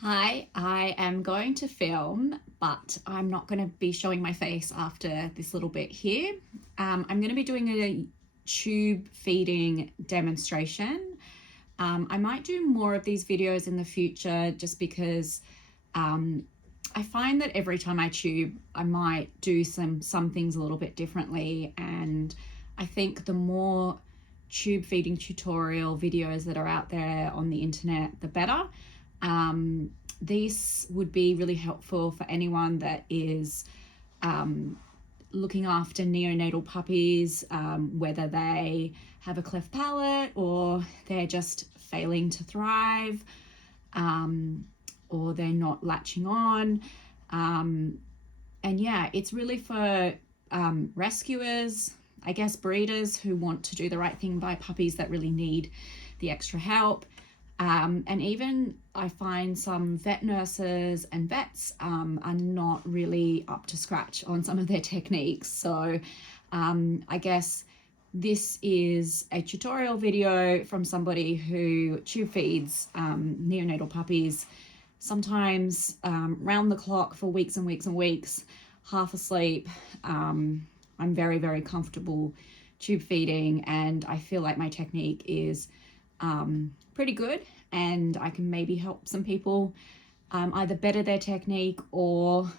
Hi, I am going to film, but I'm not going to be showing my face after this little bit here. I'm going to be doing a tube feeding demonstration. I might do more of these videos in the future just because I find that every time I tube, I might do some things a little bit differently, and I think the more tube feeding tutorial videos that are out there on the internet, the better. This would be really helpful for anyone that is looking after neonatal puppies, whether they have a cleft palate or they're just failing to thrive, or they're not latching on. And yeah, it's really for rescuers, I guess breeders who want to do the right thing by puppies that really need the extra help. And even I find some vet nurses and vets are not really up to scratch on some of their techniques. So I guess this is a tutorial video from somebody who tube feeds neonatal puppies, sometimes round the clock for weeks and weeks and weeks, half asleep. I'm very, very comfortable tube feeding, and I feel like my technique is pretty good, and I can maybe help some people either better their technique or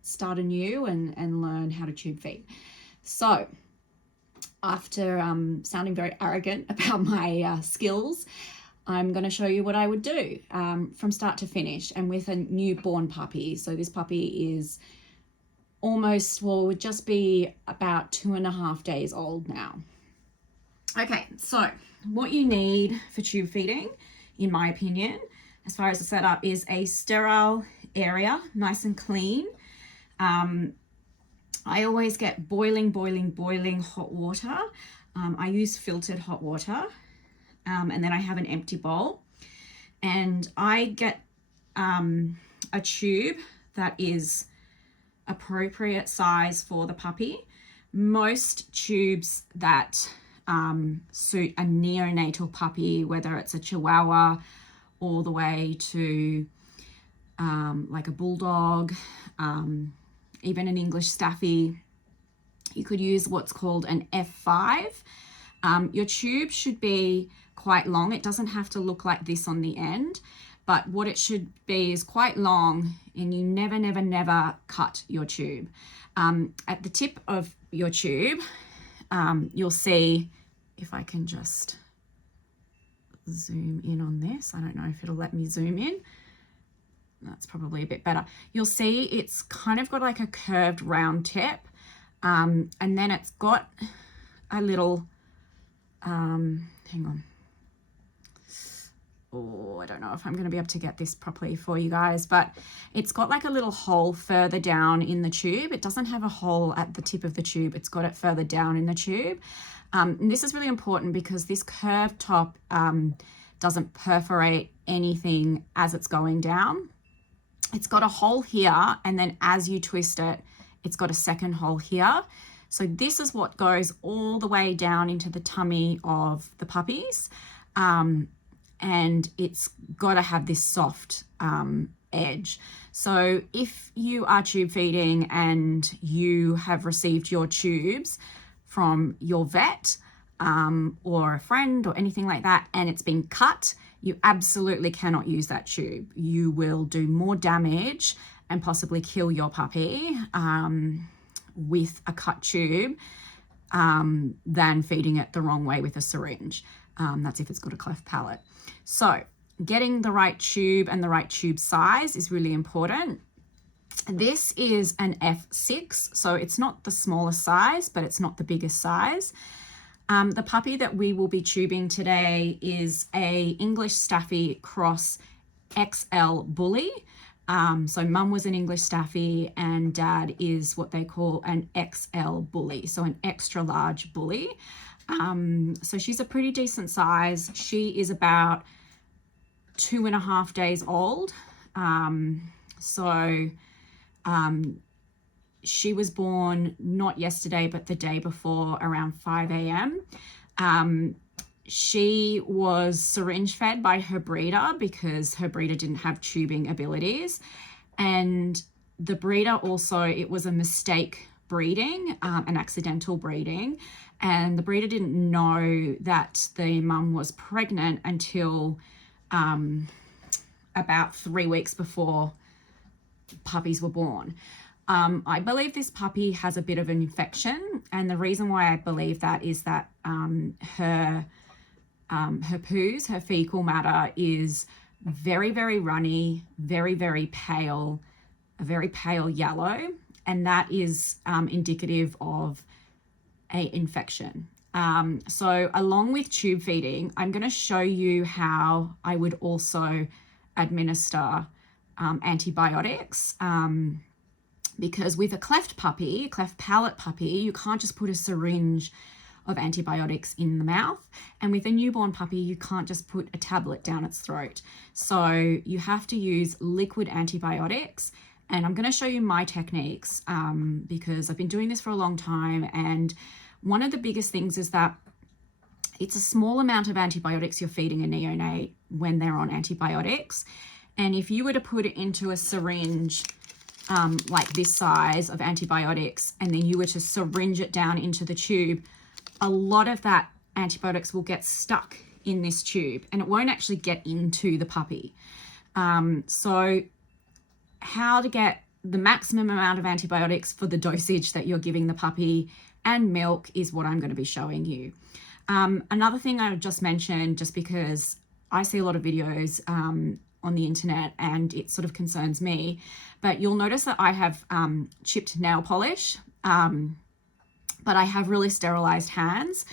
start anew and learn how to tube feed. So after sounding very arrogant about my skills, I'm going to show you what I would do from start to finish, and with a newborn puppy. So this puppy is almost, well, would just be about 2.5 days old now. Okay, so what you need for tube feeding, in my opinion, as far as the setup, is a sterile area, nice and clean. I always get boiling hot water. I use filtered hot water, and then I have an empty bowl, and I get a tube that is appropriate size for the puppy. Most tubes that suit a neonatal puppy, whether it's a Chihuahua all the way to like a bulldog, even an English Staffy. You could use what's called an F5. Your tube should be quite long. It doesn't have to look like this on the end, but what it should be is quite long, and you never cut your tube. At the tip of your tube, you'll see, if I can just zoom in on this, I don't know if it'll let me zoom in. That's probably a bit better. You'll see it's kind of got like a curved round tip, and then it's got a little, hang on. Oh, I don't know if I'm going to be able to get this properly for you guys, but it's got like a little hole further down in the tube. It doesn't have a hole at the tip of the tube. It's got it further down in the tube. And this is really important because this curved top doesn't perforate anything as it's going down. It's got a hole here, and then as you twist it, it's got a second hole here. So this is what goes all the way down into the tummy of the puppies. And it's got to have this soft edge. So if you are tube feeding and you have received your tubes from your vet or a friend or anything like that, and it's been cut, you absolutely cannot use that tube. You will do more damage and possibly kill your puppy with a cut tube than feeding it the wrong way with a syringe. That's if it's got a cleft palate. So getting the right tube and the right tube size is really important. This is an F6, so it's not the smallest size, but it's not the biggest size. The puppy that we will be tubing today is a English Staffy cross XL bully. So mum was an English Staffy and dad is what they call an XL bully, so an extra large bully. So she's a pretty decent size. She is about 2.5 days old. She was born not yesterday, but the day before around 5 a.m. she was syringe fed by her breeder because her breeder didn't have tubing abilities. And the breeder also, it was a mistake breeding, an accidental breeding. And the breeder didn't know that the mum was pregnant until about 3 weeks before puppies were born. I believe this puppy has a bit of an infection, and the reason why I believe that is that her poos, her fecal matter, is very, very runny, very, very pale, a very pale yellow, and that is indicative of an infection. So along with tube feeding, I'm going to show you how I would also administer antibiotics, because with a cleft palate puppy, you can't just put a syringe of antibiotics in the mouth, and with a newborn puppy you can't just put a tablet down its throat. So you have to use liquid antibiotics, and I'm going to show you my techniques because I've been doing this for a long time, and one of the biggest things is that it's a small amount of antibiotics you're feeding a neonate when they're on antibiotics. And if you were to put it into a syringe like this size of antibiotics, and then you were to syringe it down into the tube, a lot of that antibiotics will get stuck in this tube and it won't actually get into the puppy. So how to get the maximum amount of antibiotics for the dosage that you're giving the puppy and milk is what I'm going to be showing you. Another thing I just mentioned, just because I see a lot of videos on the internet and it sort of concerns me, but you'll notice that I have chipped nail polish, but I have really sterilized hands.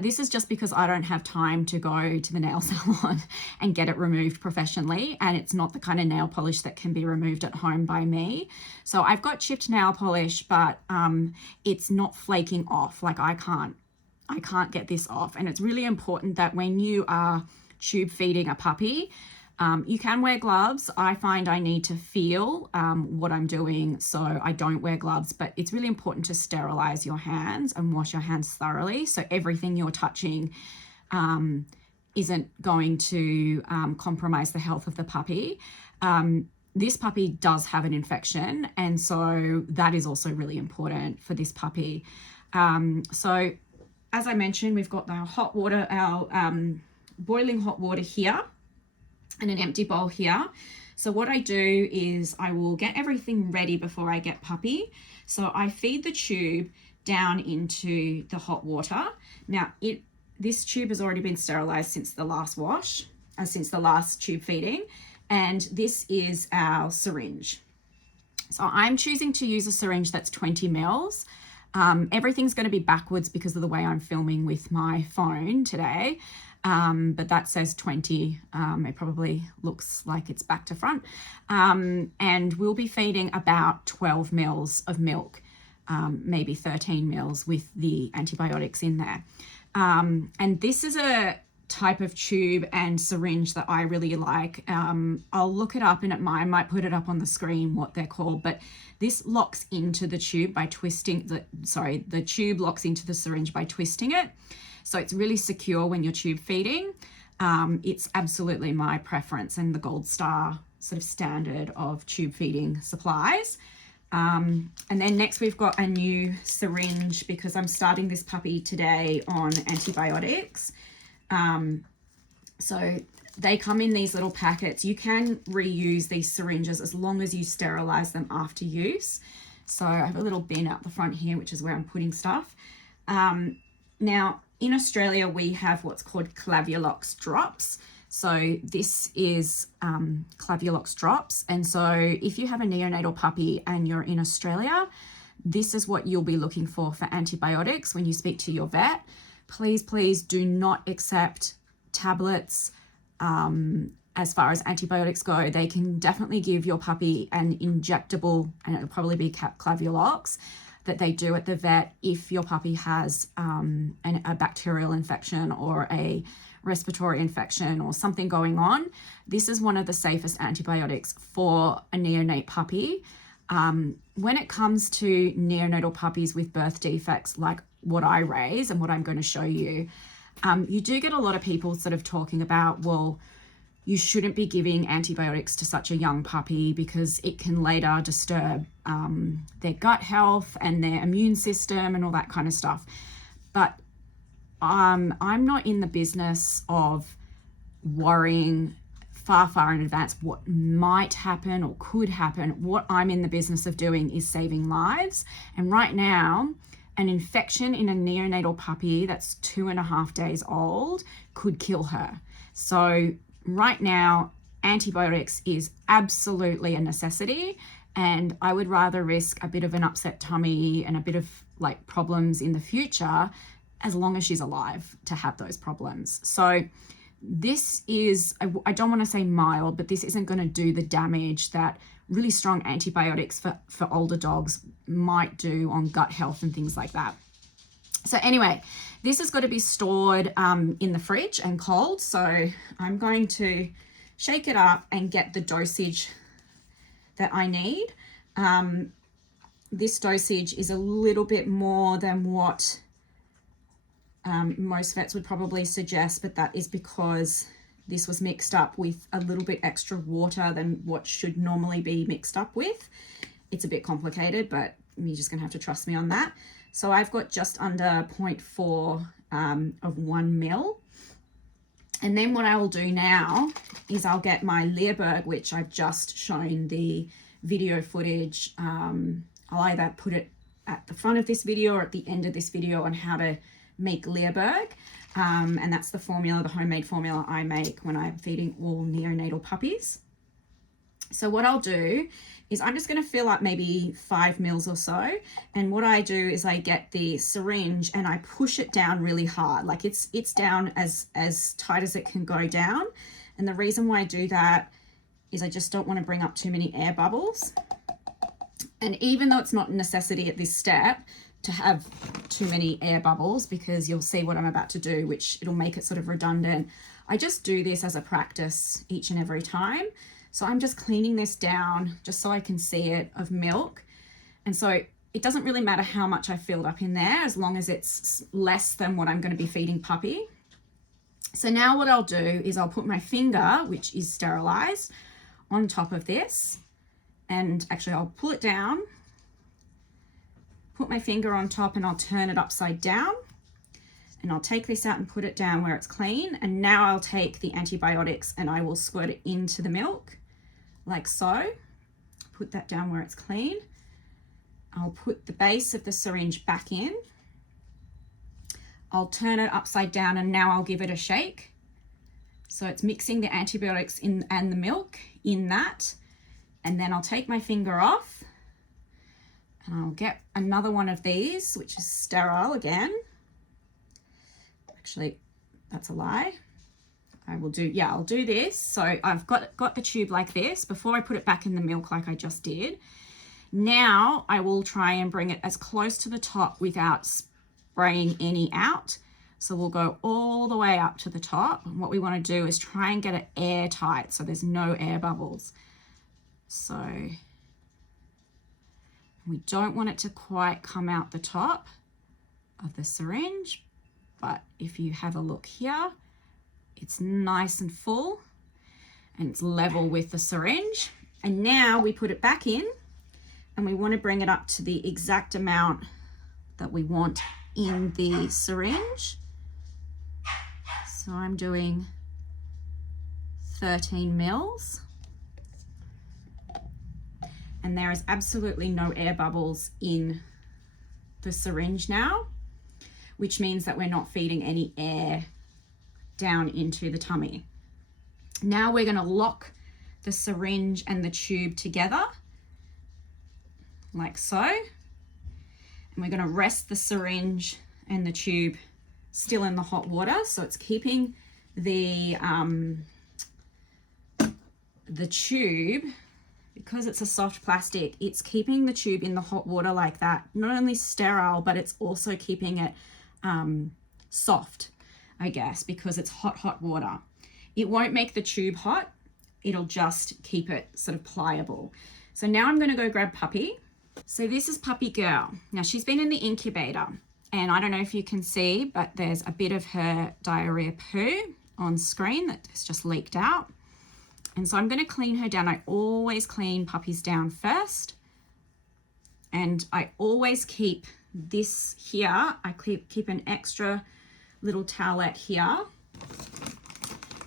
This is just because I don't have time to go to the nail salon and get it removed professionally, and it's not the kind of nail polish that can be removed at home by me. So I've got chipped nail polish, but it's not flaking off. Like I can't get this off. And it's really important that when you are tube feeding a puppy, you can wear gloves. I find I need to feel what I'm doing, so I don't wear gloves, but it's really important to sterilize your hands and wash your hands thoroughly, so everything you're touching isn't going to compromise the health of the puppy. This puppy does have an infection, and so that is also really important for this puppy. So as I mentioned, we've got our hot water, our boiling hot water here, and an empty bowl here. So what I do is I will get everything ready before I get puppy. So I feed the tube down into the hot water. Now this tube has already been sterilized since the last wash, since the last tube feeding, and this is our syringe. So I'm choosing to use a syringe that's 20 mils. Everything's going to be backwards because of the way I'm filming with my phone today. But that says 20. It probably looks like it's back to front. And we'll be feeding about 12 mils of milk, maybe 13 mils with the antibiotics in there. And this is a type of tube and syringe that I really like. I'll look it up and I might put it up on the screen what they're called, but this locks into the tube by twisting the tube locks into the syringe by twisting it. So it's really secure when you're tube feeding. It's absolutely my preference and the gold star sort of standard of tube feeding supplies. And then next we've got a new syringe because I'm starting this puppy today on antibiotics. So they come in these little packets. You can reuse these syringes as long as you sterilize them after use. So I have a little bin out the front here, which is where I'm putting stuff. Now, in Australia, we have what's called Clavulox drops. So this is Clavulox drops. And so if you have a neonatal puppy and you're in Australia, this is what you'll be looking for antibiotics when you speak to your vet. Please, please do not accept tablets as far as antibiotics go. They can definitely give your puppy an injectable, and it'll probably be Clavulox, that they do at the vet if your puppy has a bacterial infection or a respiratory infection or something going on. This is one of the safest antibiotics for a neonate puppy. When it comes to neonatal puppies with birth defects like what I raise and what I'm going to show you, You do get a lot of people sort of talking about, well, you shouldn't be giving antibiotics to such a young puppy because it can later disturb their gut health and their immune system and all that kind of stuff. But I'm not in the business of worrying far in advance what might happen or could happen. What I'm in the business of doing is saving lives. And right now, an infection in a neonatal puppy that's 2.5 days old could kill her. So right now, antibiotics is absolutely a necessity, and I would rather risk a bit of an upset tummy and a bit of like problems in the future as long as she's alive to have those problems. So this is, I don't want to say mild, but this isn't going to do the damage that really strong antibiotics for older dogs might do on gut health and things like that. So anyway, this has got to be stored in the fridge and cold. So I'm going to shake it up and get the dosage that I need. This dosage is a little bit more than what most vets would probably suggest, but that is because this was mixed up with a little bit extra water than what should normally be mixed up with. It's a bit complicated, but you're just gonna have to trust me on that. So I've got just under 0.4 of 1 mil. And then what I will do now is I'll get my Leerberg, which I've just shown the video footage. I'll either put it at the front of this video or at the end of this video on how to make Leerberg. And that's the formula, the homemade formula I make when I'm feeding all neonatal puppies. So what I'll do is I'm just going to fill up maybe 5 mils or so. And what I do is I get the syringe and I push it down really hard. Like it's down as tight as it can go down. And the reason why I do that is I just don't want to bring up too many air bubbles. And even though it's not a necessity at this step to have too many air bubbles, because you'll see what I'm about to do, which it'll make it sort of redundant, I just do this as a practice each and every time. So I'm just cleaning this down just so I can see it of milk. And so it doesn't really matter how much I filled up in there as long as it's less than what I'm going to be feeding puppy. So now what I'll do is I'll put my finger, which is sterilized, on top of this. And actually I'll pull it down, put my finger on top, and I'll turn it upside down. And I'll take this out and put it down where it's clean. And now I'll take the antibiotics and I will squirt it into the milk like so. Put that down where it's clean. I'll put the base of the syringe back in. I'll turn it upside down and now I'll give it a shake. So it's mixing the antibiotics in and the milk in that. And then I'll take my finger off and I'll get another one of these, which is sterile again. Actually, that's a lie. I'll do this. So I've got the tube like this before I put it back in the milk like I just did. Now I will try and bring it as close to the top without spraying any out. So we'll go all the way up to the top. And what we want to do is try and get it airtight so there's no air bubbles. So we don't want it to quite come out the top of the syringe, but if you have a look here, it's nice and full and it's level with the syringe. And now we put it back in and we want to bring it up to the exact amount that we want in the syringe. So I'm doing 13 mils. And there is absolutely no air bubbles in the syringe now, which means that we're not feeding any air down into the tummy. Now we're going to lock the syringe and the tube together like so. And we're going to rest the syringe and the tube still in the hot water. So it's keeping the tube, because it's a soft plastic, it's keeping the tube in the hot water like that. Not only sterile, but it's also keeping it soft, I guess, because it's hot water. It won't make the tube hot. It'll just keep it sort of pliable. So now I'm going to go grab Puppy. So this is Puppy Girl. Now she's been in the incubator. And I don't know if you can see, but there's a bit of her diarrhea poo on screen that has just leaked out. And so I'm going to clean her down. I always clean puppies down first. And I always keep this here. I keep an extra little towelette here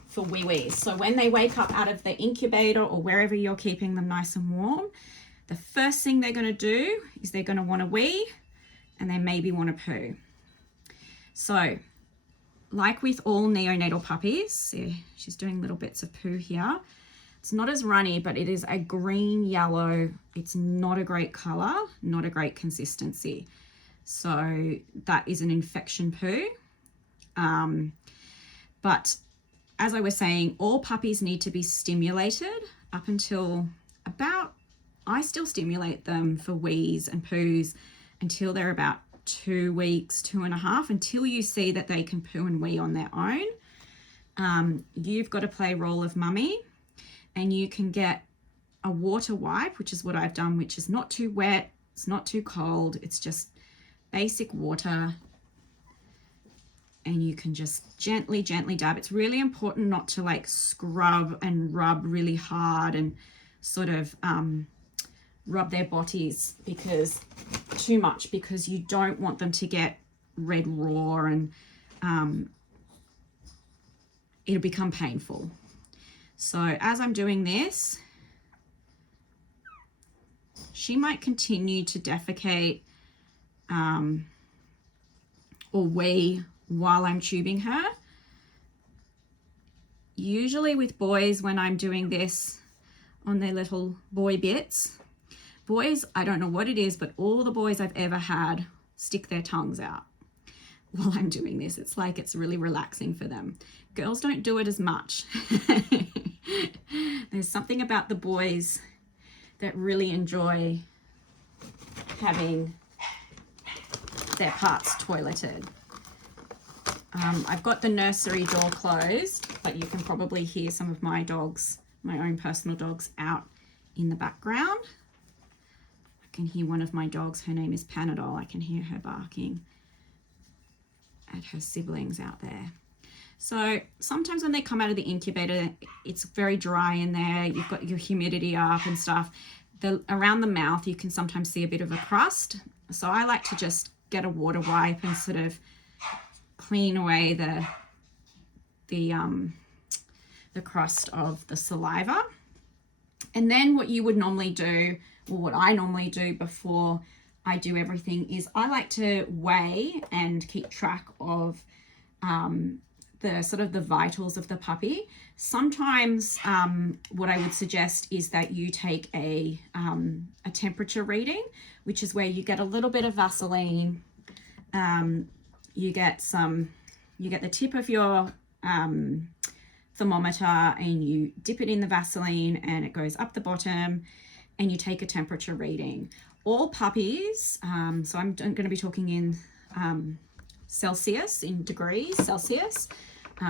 for wee-wees. So when they wake up out of the incubator or wherever you're keeping them nice and warm, the first thing they're going to do is they're going to want to wee and they maybe want to poo. So like with all neonatal puppies, see, she's doing little bits of poo here. It's not as runny, but it is a green yellow. It's not a great color, not a great consistency. So that is an infection poo. But as I was saying, all puppies need to be stimulated up until about, I still stimulate them for wees and poos until they're about 2 weeks, 2.5, until you see that they can poo and wee on their own. You've got to play role of mummy, and you can get a water wipe, which is what I've done, which is not too wet, it's not too cold, it's just basic water, and you can just gently dab. It's really important not to like scrub and rub really hard and sort of rub their bodies too much, because you don't want them to get red raw and it'll become painful. So as I'm doing this, she might continue to defecate or wee while I'm tubing her. Usually with boys, when I'm doing this on their little boy bits, boys, I don't know what it is, but all the boys I've ever had stick their tongues out while I'm doing this. It's like it's really relaxing for them. Girls don't do it as much. There's something about the boys that really enjoy having their parts toileted. I've got the nursery door closed, but you can probably hear some of my dogs, my own personal dogs, out in the background. I can hear one of my dogs, her name is Panadol. I can hear her barking at her siblings out there. So sometimes when they come out of the incubator, it's very dry in there. You've got your humidity up and stuff. Around the mouth, you can sometimes see a bit of a crust. So I like to just get a water wipe and sort of clean away the crust of the saliva. And then what you would normally do, or what I normally do before I do everything, is I like to weigh and keep track of the sort of the vitals of the puppy. Sometimes what I would suggest is that you take a temperature reading, which is where you get a little bit of Vaseline, you get the tip of your thermometer and you dip it in the Vaseline and it goes up the bottom and you take a temperature reading. All puppies, so I'm going to be talking in Celsius, in degrees Celsius,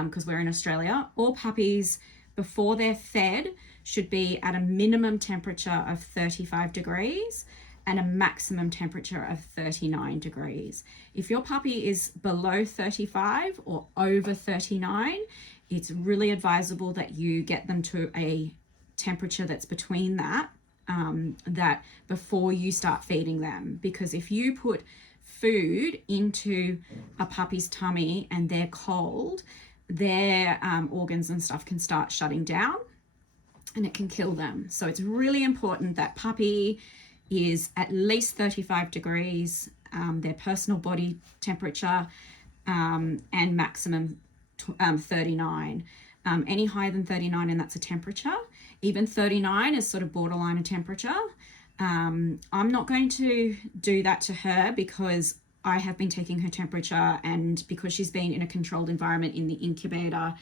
because we're in Australia. All puppies before they're fed should be at a minimum temperature of 35 degrees and a maximum temperature of 39 degrees. If your puppy is below 35 or over 39, it's really advisable that you get them to a temperature that's between that before you start feeding them. Because if you put food into a puppy's tummy and they're cold, their organs and stuff can start shutting down and it can kill them. So it's really important that puppy is at least 35 degrees, their personal body temperature, and maximum 39. Any higher than 39, and that's a temperature. Even 39 is sort of borderline a temperature. I'm not going to do that to her because I have been taking her temperature, and because she's been in a controlled environment in the incubator,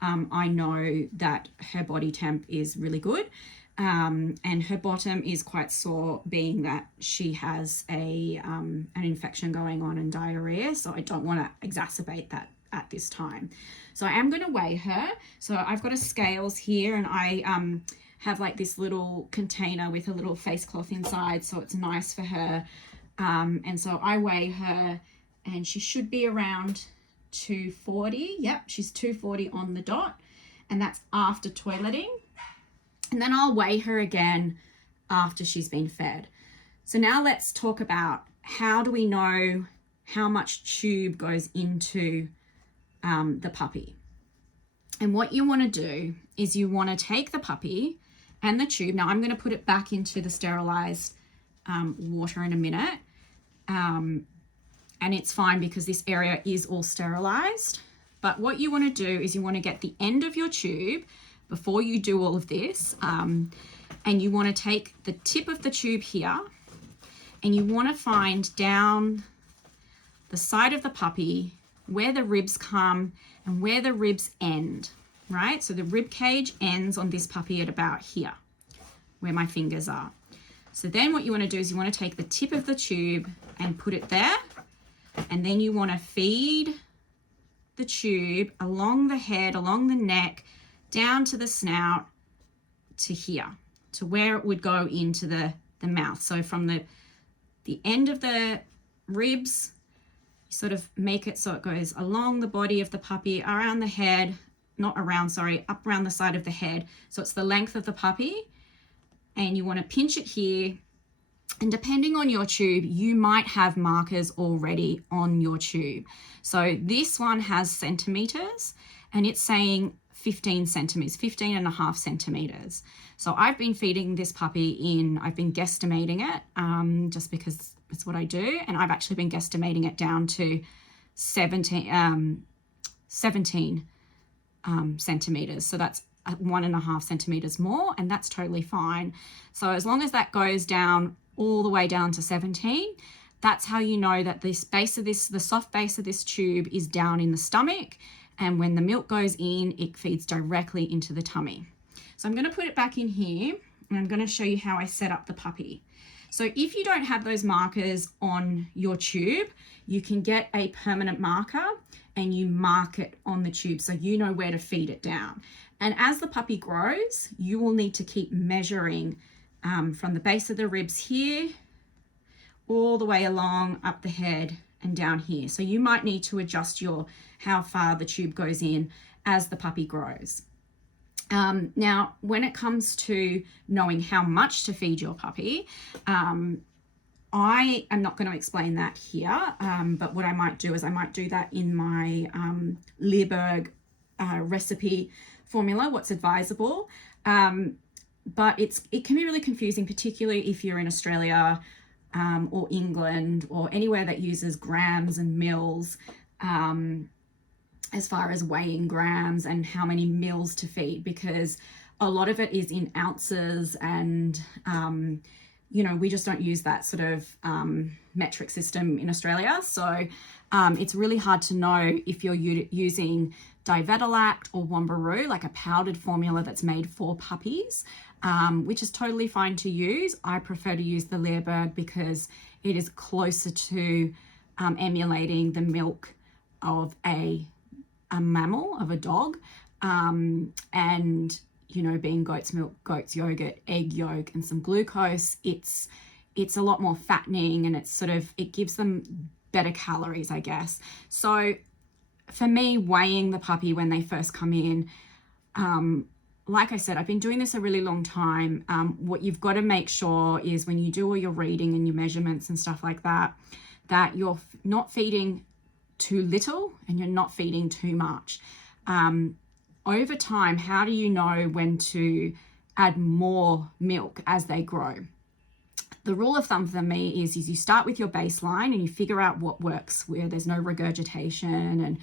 I know that her body temp is really good. And her bottom is quite sore, being that she has an infection going on and diarrhea. So I don't want to exacerbate that at this time. So I am going to weigh her. So I've got a scales here, and I have like this little container with a little face cloth inside, so it's nice for her. And so I weigh her and she should be around 240. Yep, she's 240 on the dot, and that's after toileting. And then I'll weigh her again after she's been fed. So now let's talk about how do we know how much tube goes into the puppy. And what you want to do is you want to take the puppy and the tube. Now I'm going to put it back into the sterilized water in a minute. And it's fine because this area is all sterilized. But what you want to do is you want to get the end of your tube before you do all of this. And you want to take the tip of the tube here, and you want to find down the side of the puppy where the ribs come and where the ribs end, right? So the rib cage ends on this puppy at about here, where my fingers are. So then what you want to do is you want to take the tip of the tube and put it there, and then you want to feed the tube along the head, along the neck, down to the snout, to here, to where it would go into the mouth. So from the end of the ribs, you sort of make it so it goes along the body of the puppy, around the head, not around, sorry, up around the side of the head. So it's the length of the puppy, and you want to pinch it here. And depending on your tube, you might have markers already on your tube. So this one has centimeters, and it's saying 15 centimeters, 15.5 centimeters. So I've been feeding this puppy I've been guesstimating it just because it's what I do. And I've actually been guesstimating it down to 17 centimeters. So that's 1.5 centimeters more, and that's totally fine. So as long as that goes down all the way down to 17, that's how you know that the soft base of this tube is down in the stomach. And when the milk goes in, it feeds directly into the tummy. So I'm going to put it back in here, and I'm going to show you how I set up the puppy. So if you don't have those markers on your tube, you can get a permanent marker and you mark it on the tube so you know where to feed it down. And as the puppy grows, you will need to keep measuring from the base of the ribs here all the way along up the head and down here. So you might need to adjust how far the tube goes in as the puppy grows. Now, when it comes to knowing how much to feed your puppy, I am not going to explain that here, but what I might do is I might do that in my Leerberg recipe formula, what's advisable. But it can be really confusing, particularly if you're in Australia or England or anywhere that uses grams and mils as far as weighing grams and how many mils to feed, because a lot of it is in ounces, and we just don't use that sort of metric system in Australia. So it's really hard to know if you're using Divetalact or Wombaroo, like a powdered formula that's made for puppies, which is totally fine to use. I prefer to use the Leerberg because it is closer to emulating the milk of a mammal, of a dog, and being goat's milk, goat's yogurt, egg yolk, and some glucose, it's a lot more fattening, and it gives them better calories, I guess. So for me, weighing the puppy when they first come in, like I said, I've been doing this a really long time. What you've got to make sure is when you do all your reading and your measurements and stuff like that, that you're not feeding too little and you're not feeding too much. Over time, how do you know when to add more milk as they grow? The rule of thumb for me is you start with your baseline and you figure out what works, where there's no regurgitation and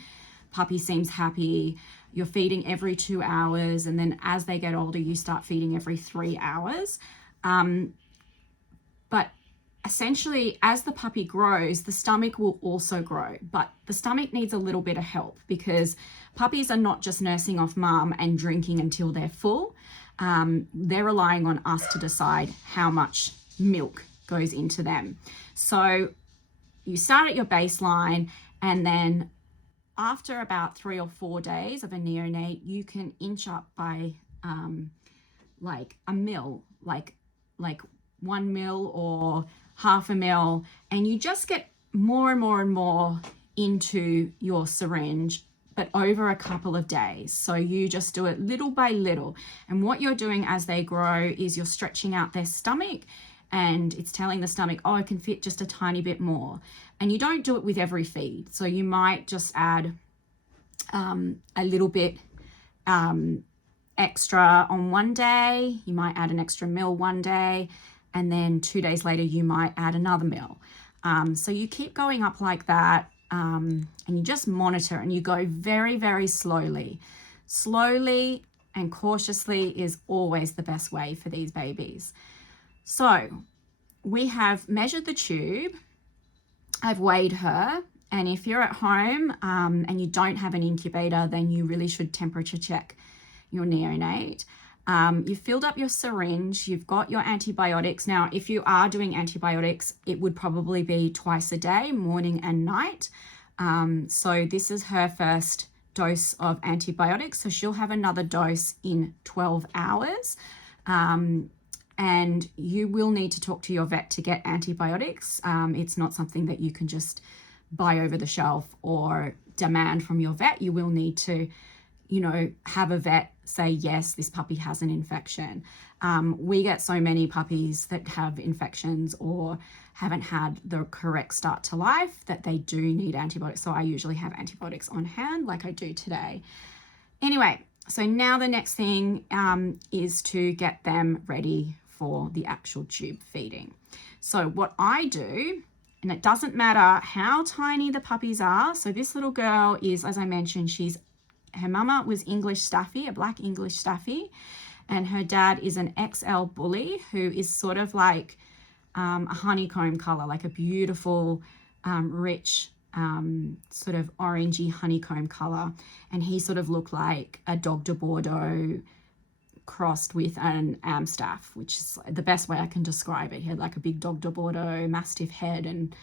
puppy seems happy. You're feeding every 2 hours, and then as they get older, you start feeding every 3 hours. But essentially, as the puppy grows, the stomach will also grow, but the stomach needs a little bit of help because puppies are not just nursing off mum and drinking until they're full. They're relying on us to decide how much milk goes into them. So you start at your baseline, and then after about 3 or 4 days of a neonate, you can inch up by like a mil, like 1 mil or half a mil, and you just get more and more and more into your syringe, but over a couple of days. So you just do it little by little. And what you're doing as they grow is you're stretching out their stomach, and it's telling the stomach, oh, I can fit just a tiny bit more. And you don't do it with every feed. So you might just add a little bit extra on one day. You might add an extra meal one day, and then 2 days later you might add another meal. So you keep going up like that, and you just monitor, and you go very, very slowly. Slowly and cautiously is always the best way for these babies. So we have measured the tube. I've weighed her, and if you're at home and you don't have an incubator, then you really should temperature check your neonate. You've filled up your syringe, you've got your antibiotics. Now, if you are doing antibiotics, it would probably be twice a day, morning and night. So this is her first dose of antibiotics. So she'll have another dose in 12 hours. And you will need to talk to your vet to get antibiotics. It's not something that you can just buy over the shelf or demand from your vet. You will need to, you know, have a vet say, yes, this puppy has an infection. We get so many puppies that have infections or haven't had the correct start to life that they do need antibiotics. So I usually have antibiotics on hand like I do today. Anyway, so now the next thing is to get them ready for the actual tube feeding. So what I do, and it doesn't matter how tiny the puppies are. So this little girl is, as I mentioned, her mama was English Staffy, a black English Staffy, and her dad is an XL Bully, who is sort of like a honeycomb color, like a beautiful, rich, sort of orangey honeycomb color. And he sort of looked like a Dog de Bordeaux crossed with an Amstaff, which is the best way I can describe it. He had like a big Dog de Bordeaux Mastiff head and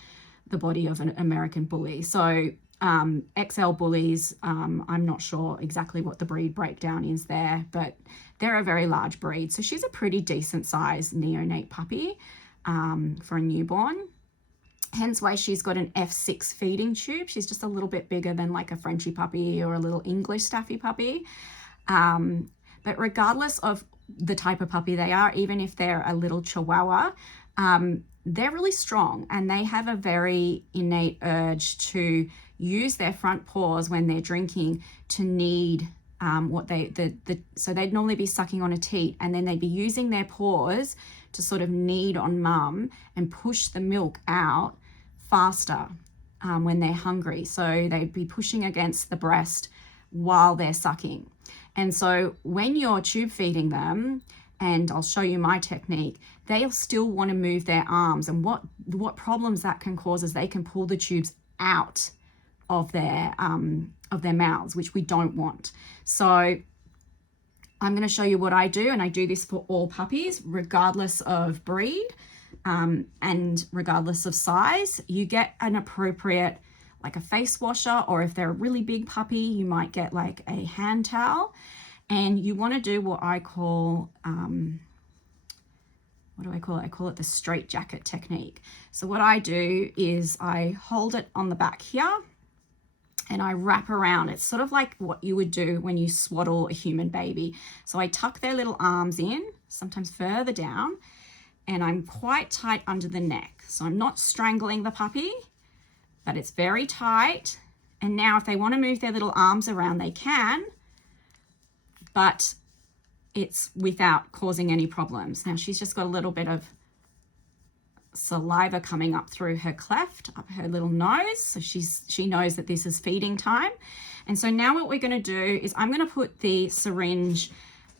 the body of an American Bully. So XL Bullies, I'm not sure exactly what the breed breakdown is there, but they're a very large breed. So she's a pretty decent sized neonate puppy for a newborn. Hence why she's got an F6 feeding tube. She's just a little bit bigger than like a Frenchie puppy or a little English Staffy puppy. But regardless of the type of puppy they are, even if they're a little Chihuahua, they're really strong, and they have a very innate urge to use their front paws when they're drinking to knead so they'd normally be sucking on a teat, and then they'd be using their paws to sort of knead on mum and push the milk out faster when they're hungry. So they'd be pushing against the breast while they're sucking. And so when you're tube feeding them, and I'll show you my technique, they'll still want to move their arms. And what problems that can cause is they can pull the tubes out of their mouths, which we don't want. So I'm going to show you what I do, and I do this for all puppies, regardless of breed and regardless of size. You get an appropriate, like a face washer, or if they're a really big puppy, you might get like a hand towel, and you want to do what I call, what do I call it? I call it the straight jacket technique. So what I do is I hold it on the back here and I wrap around. It's sort of like what you would do when you swaddle a human baby. So I tuck their little arms in, sometimes further down, and I'm quite tight under the neck. So I'm not strangling the puppy, but it's very tight. And now if they want to move their little arms around, they can, but it's without causing any problems. Now she's just got a little bit of saliva coming up through her cleft, up her little nose. So she knows that this is feeding time. And so now what we're going to do is I'm going to put the syringe,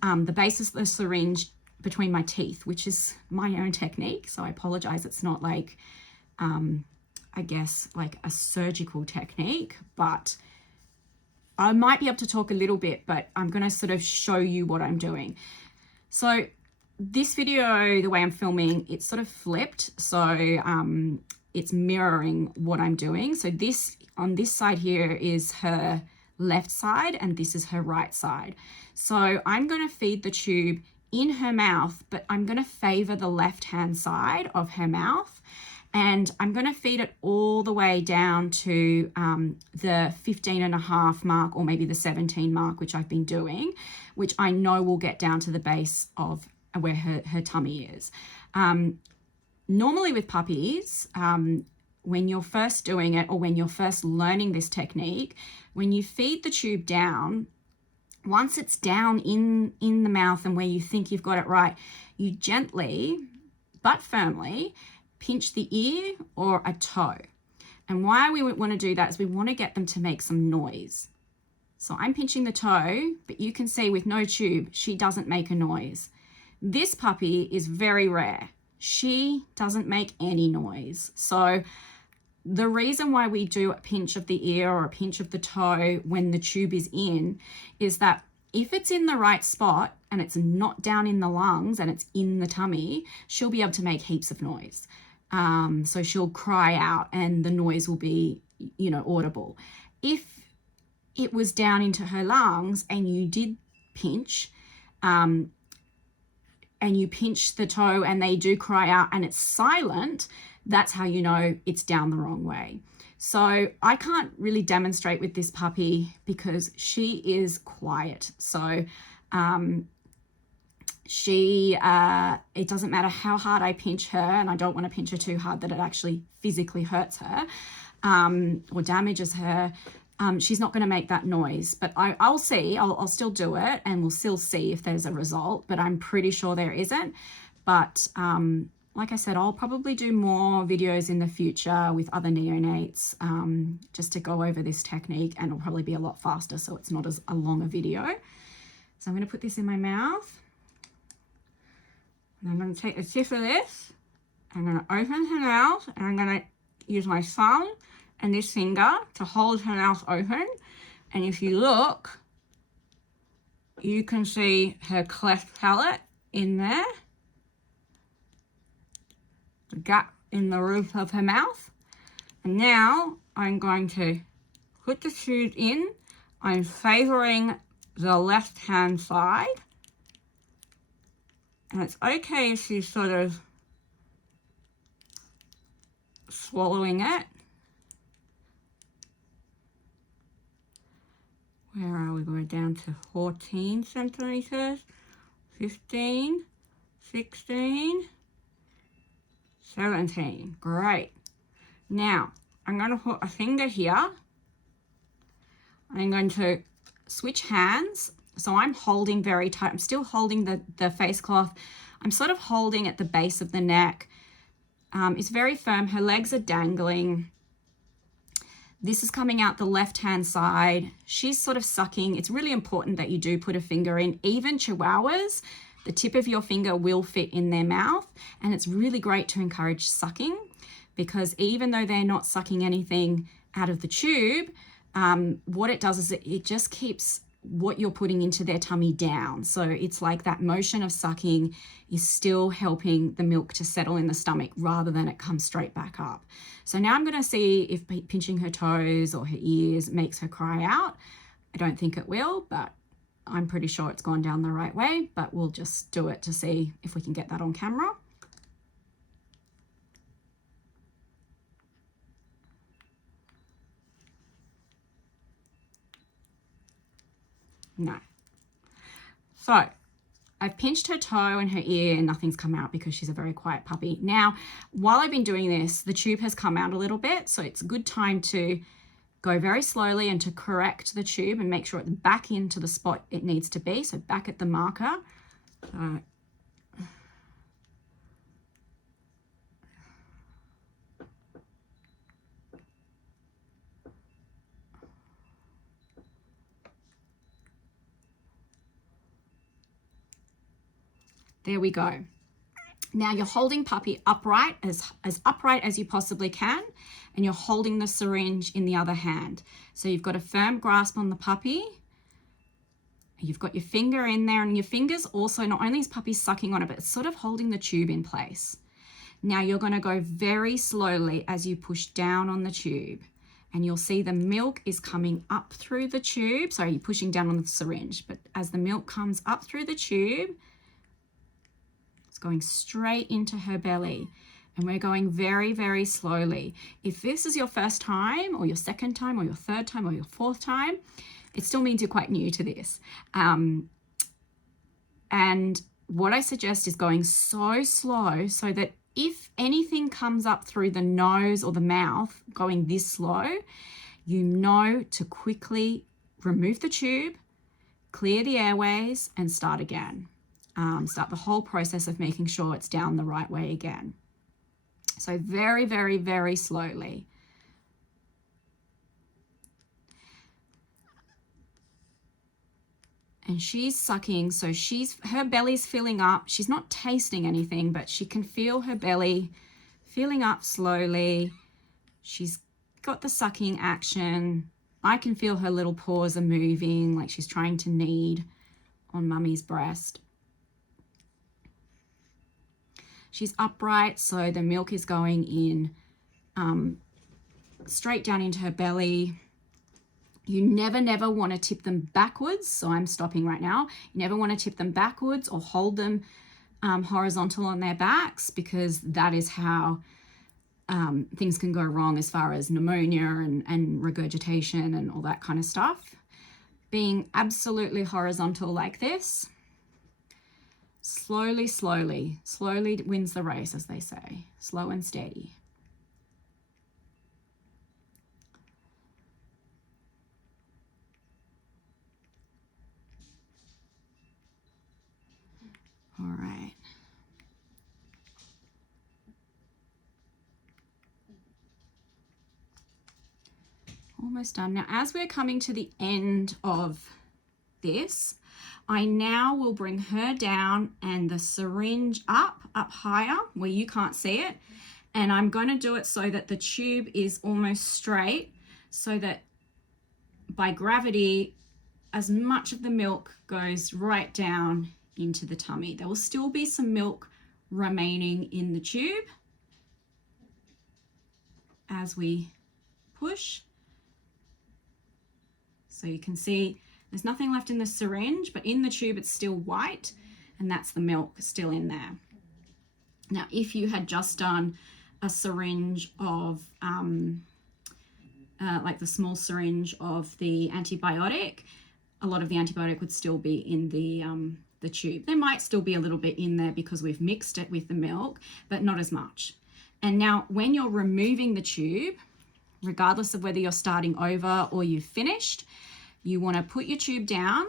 the base of the syringe between my teeth, which is my own technique. So I apologize. It's not like, I guess like a surgical technique, but I might be able to talk a little bit, but I'm going to sort of show you what I'm doing. So this video, the way I'm filming, it's sort of flipped. So it's mirroring what I'm doing. So this, on this side here is her left side and this is her right side. So I'm going to feed the tube in her mouth, but I'm going to favor the left-hand side of her mouth. And I'm going to feed it all the way down to the 15.5 mark, or maybe the 17 mark, which I've been doing, which I know will get down to the base of where her tummy is. Normally with puppies, when you're first doing it, or when you're first learning this technique, when you feed the tube down, once it's down in the mouth and where you think you've got it right, you gently but firmly pinch the ear or a toe. And why we want to do that is we want to get them to make some noise. So I'm pinching the toe, but you can see with no tube, she doesn't make a noise. This puppy is very rare. She doesn't make any noise. So the reason why we do a pinch of the ear or a pinch of the toe when the tube is in is that if it's in the right spot and it's not down in the lungs and it's in the tummy, she'll be able to make heaps of noise. So she'll cry out and the noise will be, audible. If it was down into her lungs and you did pinch, and you pinch the toe and they do cry out and it's silent, that's how you know it's down the wrong way. So I can't really demonstrate with this puppy because she is quiet. So it doesn't matter how hard I pinch her, and I don't want to pinch her too hard that it actually physically hurts her or damages her. She's not going to make that noise, but I'll see. I'll still do it, and we'll still see if there's a result, but I'm pretty sure there isn't. But like I said, I'll probably do more videos in the future with other neonates just to go over this technique, and it'll probably be a lot faster so it's not as long a video. So I'm going to put this in my mouth. And I'm going to take a sip of this. I'm going to open her mouth, and I'm going to use my thumb and this finger to hold her mouth open. And if you look, you can see her cleft palate in there, the gap in the roof of her mouth. And now I'm going to put the tube in. I'm favoring the left hand side. And it's okay if she's sort of swallowing it. Where are we? We're down to 14 centimeters, 15, 16, 17. Great. Now, I'm going to put a finger here. I'm going to switch hands. So I'm holding very tight. I'm still holding the face cloth. I'm sort of holding at the base of the neck. It's very firm. Her legs are dangling. This is coming out the left-hand side. She's sort of sucking. It's really important that you do put a finger in. Even Chihuahuas, the tip of your finger will fit in their mouth. And it's really great to encourage sucking, because even though they're not sucking anything out of the tube, what it does is it just keeps what you're putting into their tummy down. So it's like that motion of sucking is still helping the milk to settle in the stomach rather than it comes straight back up. So now I'm going to see if pinching her toes or her ears makes her cry out. I don't think it will, but I'm pretty sure it's gone down the right way, but we'll just do it to see if we can get that on camera. No. So I've pinched her toe and her ear and nothing's come out because she's a very quiet puppy. Now, while I've been doing this, the tube has come out a little bit. So it's a good time to go very slowly and to correct the tube and make sure it's back into the spot it needs to be. So back at the marker. There we go. Now you're holding puppy upright, as upright as you possibly can, and you're holding the syringe in the other hand. So you've got a firm grasp on the puppy. You've got your finger in there, and your finger's also, not only is puppy sucking on it, but it's sort of holding the tube in place. Now you're going to go very slowly as you push down on the tube, and you'll see the milk is coming up through the tube. Sorry, you're pushing down on the syringe, but as the milk comes up through the tube, it's going straight into her belly. And we're going very, very slowly. If this is your first time or your second time or your third time or your fourth time, it still means you're quite new to this. And what I suggest is going so slow so that if anything comes up through the nose or the mouth going this slow, you know to quickly remove the tube, clear the airways, and start again. Start the whole process of making sure it's down the right way again. So very, very, very slowly. And she's sucking, so her belly's filling up. She's not tasting anything, but she can feel her belly filling up slowly. She's got the sucking action. I can feel her little paws are moving, like she's trying to knead on mummy's breast. She's upright, so the milk is going in straight down into her belly. You never want to tip them backwards, so I'm stopping right now. You never want to tip them backwards or hold them horizontal on their backs, because that is how things can go wrong as far as pneumonia and regurgitation and all that kind of stuff. Being absolutely horizontal like this, slowly wins the race, as they say. Slow and steady. All right. Almost done. Now, as we're coming to the end of this, I now will bring her down and the syringe up higher where you can't see it. And I'm going to do it so that the tube is almost straight, so that by gravity, as much of the milk goes right down into the tummy. There will still be some milk remaining in the tube as we push. So you can see there's nothing left in the syringe, but in the tube it's still white, and that's the milk still in there. Now, if you had just done a syringe of like the small syringe of the antibiotic, a lot of the antibiotic would still be in the tube. There might still be a little bit in there because we've mixed it with the milk, but not as much. And now when you're removing the tube, regardless of whether you're starting over or you've finished, you want to put your tube down,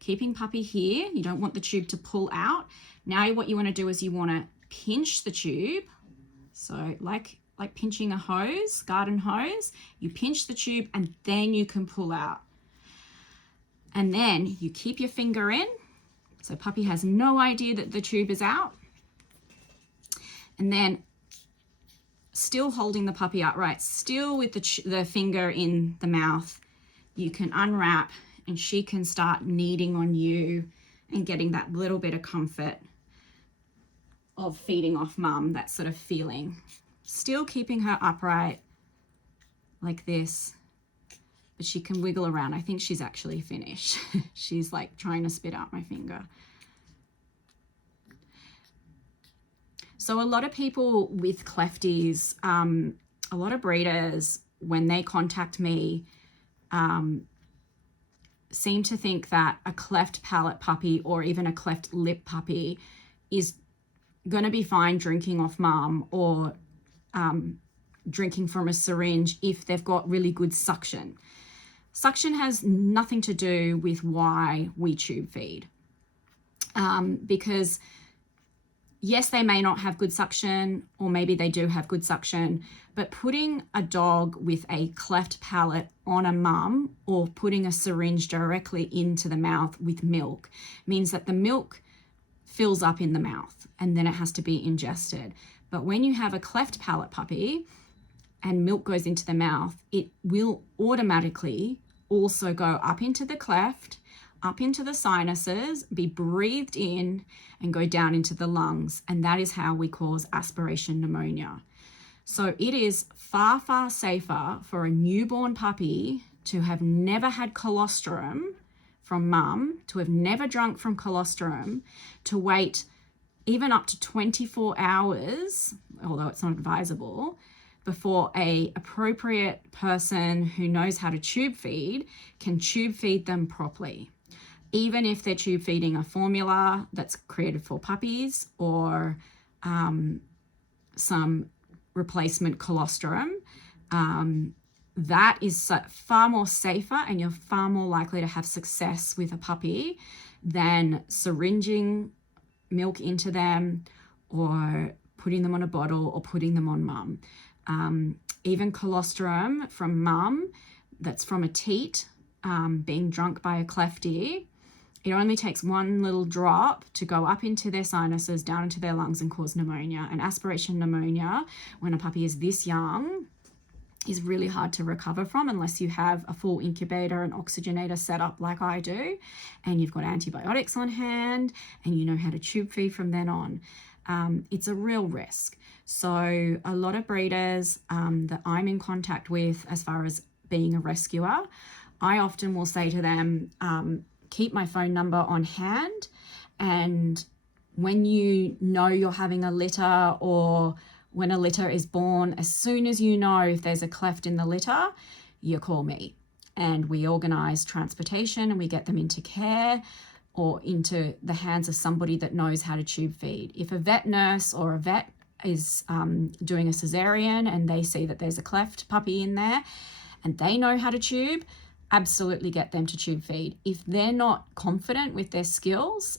keeping puppy here. You don't want the tube to pull out. Now what you want to do is you want to pinch the tube. So like pinching a hose, garden hose, you pinch the tube and then you can pull out. And then you keep your finger in, so puppy has no idea that the tube is out. And then still holding the puppy upright, still with the finger in the mouth, you can unwrap and she can start kneading on you and getting that little bit of comfort of feeding off mum, that sort of feeling. Still keeping her upright like this, but she can wiggle around. I think she's actually finished. She's like trying to spit out my finger. So a lot of people with clefties, a lot of breeders, when they contact me, seem to think that a cleft palate puppy or even a cleft lip puppy is going to be fine drinking off mum or drinking from a syringe if they've got really good suction. Suction has nothing to do with why we tube feed, because yes, they may not have good suction, or maybe they do have good suction, but putting a dog with a cleft palate on a mum or putting a syringe directly into the mouth with milk means that the milk fills up in the mouth and then it has to be ingested. But when you have a cleft palate puppy and milk goes into the mouth, it will automatically also go up into the cleft, up into the sinuses, be breathed in and go down into the lungs. And that is how we cause aspiration pneumonia. So it is far, far safer for a newborn puppy to have never had colostrum from mum, to have never drunk from colostrum, to wait even up to 24 hours, although it's not advisable, before a appropriate person who knows how to tube feed can tube feed them properly. Even if they're tube feeding a formula that's created for puppies or some replacement colostrum, that is far more safer, and you're far more likely to have success with a puppy than syringing milk into them or putting them on a bottle or putting them on mum. Even colostrum from mum that's from a teat being drunk by a cleft ear, it only takes one little drop to go up into their sinuses, down into their lungs, and cause pneumonia. And aspiration pneumonia, when a puppy is this young, is really hard to recover from unless you have a full incubator and oxygenator set up like I do, and you've got antibiotics on hand, and you know how to tube feed from then on. It's a real risk. So a lot of breeders that I'm in contact with as far as being a rescuer, I often will say to them, keep my phone number on hand, and when you know you're having a litter or when a litter is born, as soon as you know if there's a cleft in the litter, you call me, and we organise transportation and we get them into care or into the hands of somebody that knows how to tube feed. If a vet nurse or a vet is doing a cesarean and they see that there's a cleft puppy in there and they know how to tube, absolutely get them to tube feed. If they're not confident with their skills,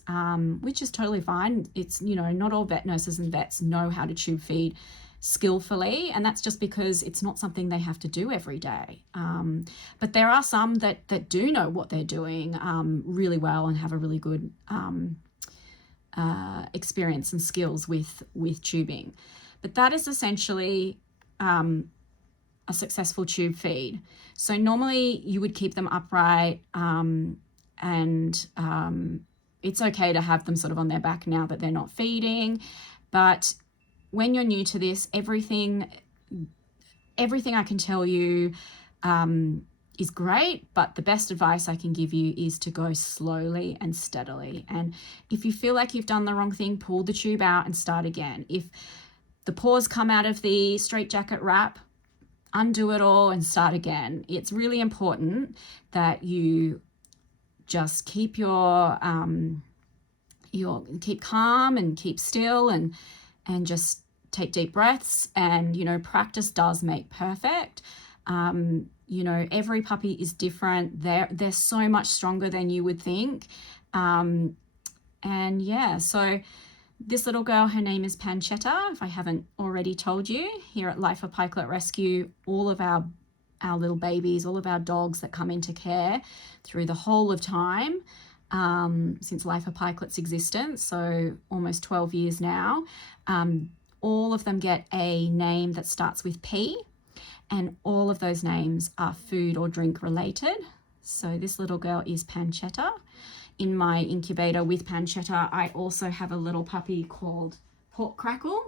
which is totally fine, it's, you know, not all vet nurses and vets know how to tube feed skillfully, and that's just because it's not something they have to do every day. But there are some that do know what they're doing really well and have a really good experience and skills with tubing. But that is essentially a successful tube feed. So normally you would keep them upright, and it's okay to have them sort of on their back now that they're not feeding. But when you're new to this, everything I can tell you is great, but the best advice I can give you is to go slowly and steadily. And if you feel like you've done the wrong thing, pull the tube out and start again. If the paws come out of the straitjacket wrap, undo it all and start again. It's really important that you just keep keep calm and keep still and just take deep breaths. And, you know, practice does make perfect. You know, every puppy is different. They're so much stronger than you would think. And yeah, so this little girl, her name is Pancetta, if I haven't already told you. Here at Life of Pikelet Rescue, all of our little babies, all of our dogs that come into care through the whole of time, since Life of Pikelet's existence, so almost 12 years now, all of them get a name that starts with P, and all of those names are food or drink related. So this little girl is Pancetta. In my incubator with Pancetta, I also have a little puppy called Pork Crackle.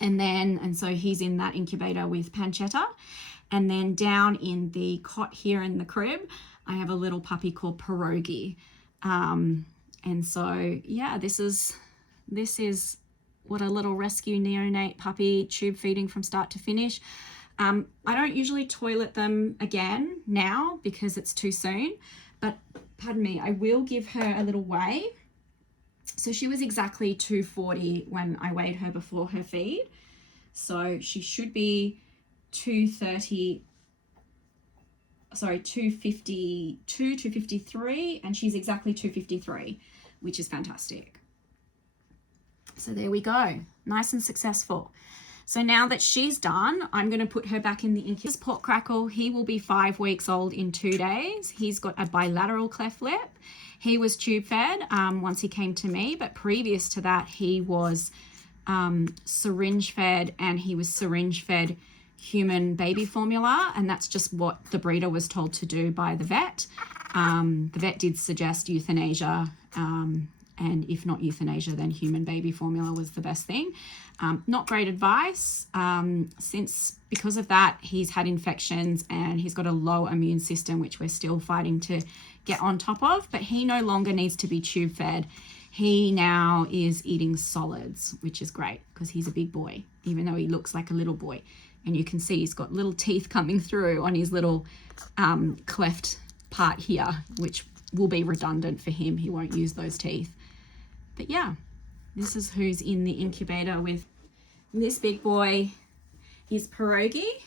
And so he's in that incubator with Pancetta. And then down in the cot here in the crib, I have a little puppy called Pierogi. And so, yeah, this is what a little rescue neonate puppy tube feeding from start to finish. I don't usually toilet them again now because it's too soon, but pardon me, I will give her a little weigh. So she was exactly 240 when I weighed her before her feed. So she should be 252, 253, and she's exactly 253, which is fantastic. So there we go, nice and successful. So now that she's done, I'm going to put her back in the incubator. Pork Crackle, he will be 5 weeks old in 2 days. He's got a bilateral cleft lip. He was tube fed once he came to me, but previous to that, he was syringe fed, and he was syringe fed human baby formula, and that's just what the breeder was told to do by the vet. The vet did suggest euthanasia, and if not euthanasia, then human baby formula was the best thing. Not great advice, because of that, he's had infections and he's got a low immune system, which we're still fighting to get on top of, but he no longer needs to be tube fed. he now is eating solids, which is great because he's a big boy, even though he looks like a little boy. And you can see he's got little teeth coming through on his little cleft part here, which will be redundant for him. He won't use those teeth. But yeah, this is who's in the incubator with this big boy is Pierogi.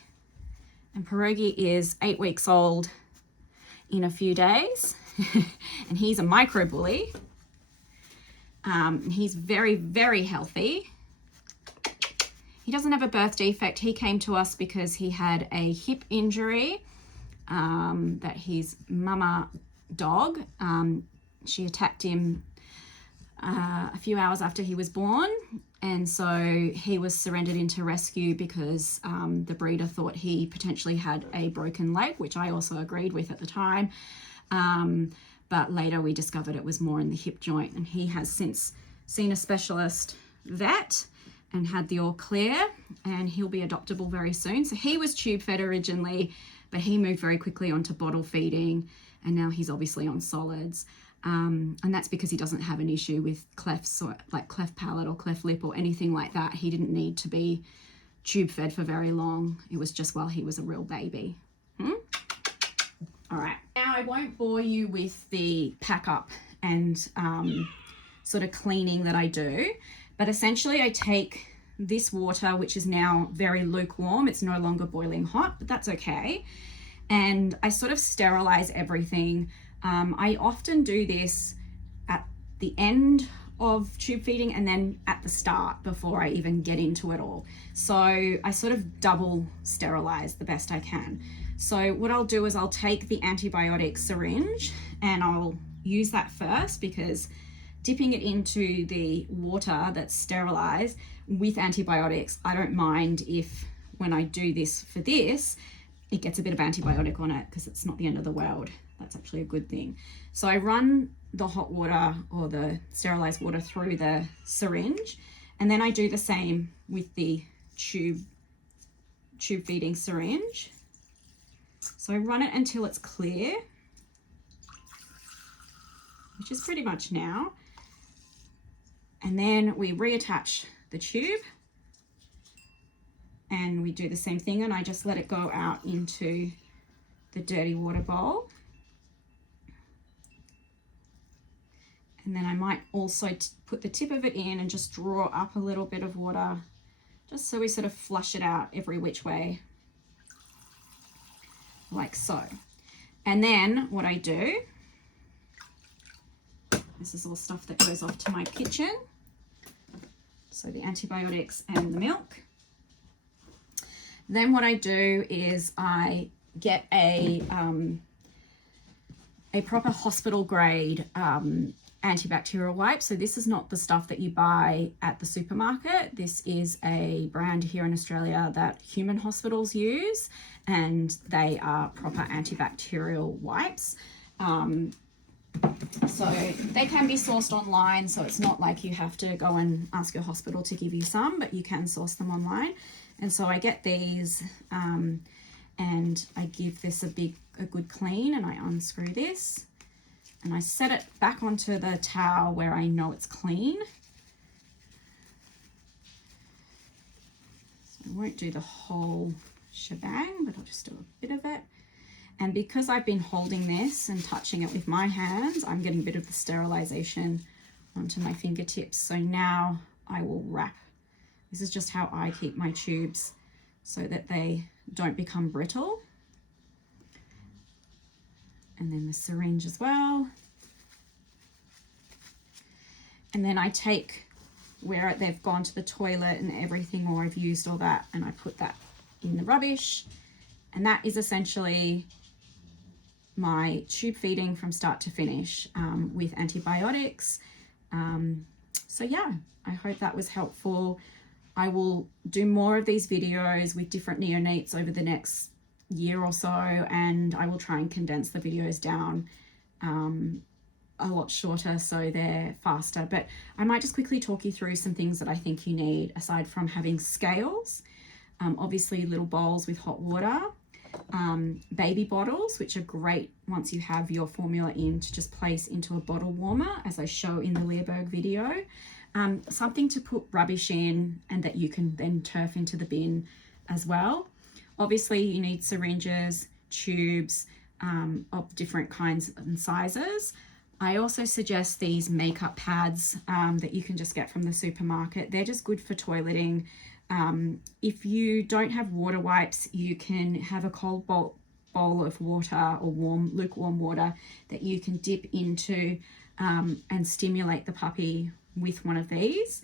And Pierogi is 8 weeks old in a few days. And he's a micro bully. He's very, very healthy. He doesn't have a birth defect. He came to us because he had a hip injury that his mama dog, she attacked him a few hours after he was born. And so he was surrendered into rescue because the breeder thought he potentially had a broken leg, which I also agreed with at the time. But later we discovered it was more in the hip joint, and he has since seen a specialist vet and had the all clear, and he'll be adoptable very soon. So he was tube fed originally, but he moved very quickly onto bottle feeding, and now he's obviously on solids. And that's because he doesn't have an issue with clefts, or like cleft palate or cleft lip or anything like that. He didn't need to be tube fed for very long. It was just while he was a real baby. All right. Now I won't bore you with the pack up and sort of cleaning that I do, but essentially I take this water, which is now very lukewarm. It's no longer boiling hot, but that's okay. And I sort of sterilize everything. I often do this at the end of tube feeding and then at the start before I even get into it all. So I sort of double sterilize the best I can. So what I'll do is I'll take the antibiotic syringe and I'll use that first, because dipping it into the water that's sterilized with antibiotics, I don't mind if when I do this for this, it gets a bit of antibiotic on it, because it's not the end of the world. That's actually a good thing. So I run the hot water or the sterilized water through the syringe, and then I do the same with the tube feeding syringe. So I run it until it's clear, which is pretty much now. And then we reattach the tube and we do the same thing, and I just let it go out into the dirty water bowl. And then I might also put the tip of it in and just draw up a little bit of water, just so we sort of flush it out every which way, like so. And then what I do, this is all stuff that goes off to my kitchen. So the antibiotics and the milk. Then what I do is I get a proper hospital grade antibacterial wipe. So this is not the stuff that you buy at the supermarket. This is a brand here in Australia that human hospitals use, and they are proper antibacterial wipes. So they can be sourced online, so it's not like you have to go and ask your hospital to give you some, but you can source them online. And so I get these and I give this a good clean, and I unscrew this and I set it back onto the towel where I know it's clean. So I won't do the whole shebang, but I'll just do a bit of it. And because I've been holding this and touching it with my hands, I'm getting a bit of the sterilization onto my fingertips. So now I will wrap. This is just how I keep my tubes so that they don't become brittle. And then the syringe as well. And then I take where they've gone to the toilet and everything, or I've used all that, and I put that in the rubbish. And that is essentially my tube feeding from start to finish with antibiotics. So yeah, I hope that was helpful. I will do more of these videos with different neonates over the next year or so, and I will try and condense the videos down a lot shorter so they're faster. But I might just quickly talk you through some things that I think you need aside from having scales. Obviously little bowls with hot water. baby bottles, which are great once you have your formula in, to just place into a bottle warmer, as I show in the Leerberg video. Something to put rubbish in and that you can then turf into the bin as well. Obviously you need syringes, tubes of different kinds and sizes. I also suggest these makeup pads that you can just get from the supermarket. They're just good for toileting. If you don't have water wipes, you can have a cold bowl of water, or lukewarm water, that you can dip into and stimulate the puppy with one of these.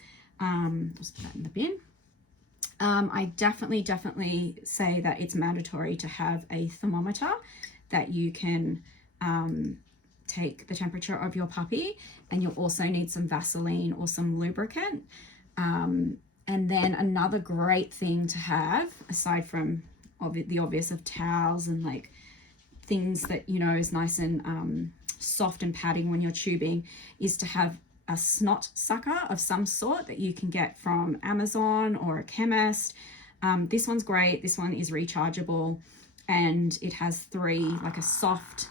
Just put that in the bin. I definitely say that it's mandatory to have a thermometer that you can take the temperature of your puppy, and you'll also need some Vaseline or some lubricant. And then another great thing to have, aside from the obvious of towels and like things that, you know, is nice and soft and padding when you're tubing, is to have a snot sucker of some sort that you can get from Amazon or a chemist. This one's great. This one is rechargeable, and it has three, like a soft,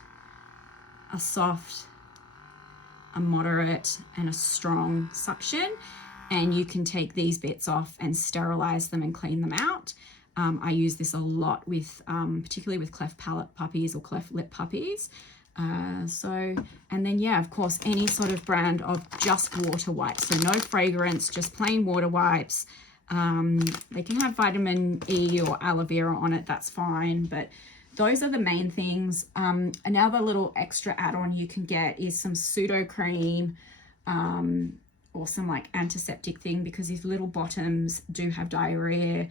a moderate, and a strong suction. And you can take these bits off and sterilize them and clean them out. I use this a lot with, particularly with cleft palate puppies or cleft lip puppies. And then, yeah, of course, any sort of brand of just water wipes. So no fragrance, just plain water wipes. They can have vitamin E or aloe vera on it, that's fine. But those are the main things. Another little extra add-on you can get is some pseudo cream, or some like antiseptic thing, because if little bottoms do have diarrhea,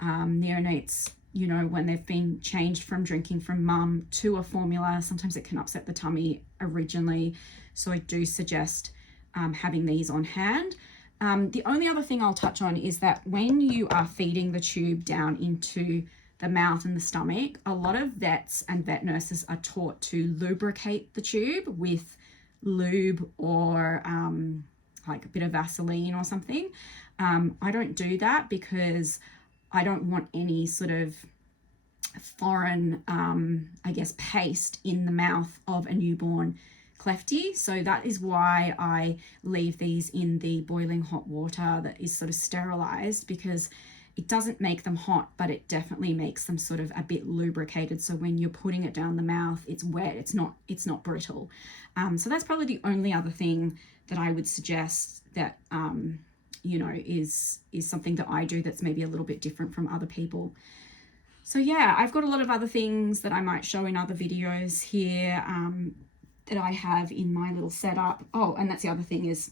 neonates, you know, when they've been changed from drinking from mum to a formula, sometimes it can upset the tummy originally. So I do suggest having these on hand. The only other thing I'll touch on is that when you are feeding the tube down into the mouth and the stomach, a lot of vets and vet nurses are taught to lubricate the tube with lube or like a bit of Vaseline or something. I don't do that because I don't want any sort of foreign, I guess, paste in the mouth of a newborn clefty. So that is why I leave these in the boiling hot water that is sort of sterilized, because it doesn't make them hot, but it definitely makes them sort of a bit lubricated. So when you're putting it down the mouth, it's wet, it's not brittle. So that's probably the only other thing that I would suggest that, you know, is something that I do that's maybe a little bit different from other people. So yeah, I've got a lot of other things that I might show in other videos here that I have in my little setup. Oh, and that's the other thing, is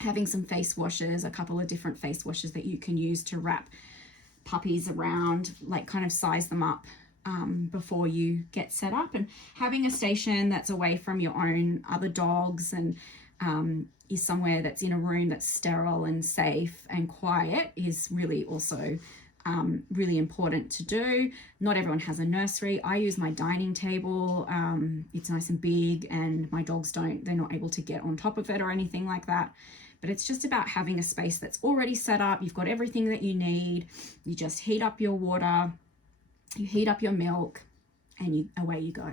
having some face washes, a couple of different face washes that you can use to wrap puppies around, like kind of size them up before you get set up. And having a station that's away from your own other dogs and is somewhere that's in a room that's sterile and safe and quiet is really also really important to do. Not everyone has a nursery. I use my dining table. It's nice and big, and my dogs they're not able to get on top of it or anything like that. But it's just about having a space that's already set up. You've got everything that you need. You just heat up your water, you heat up your milk, and away you go.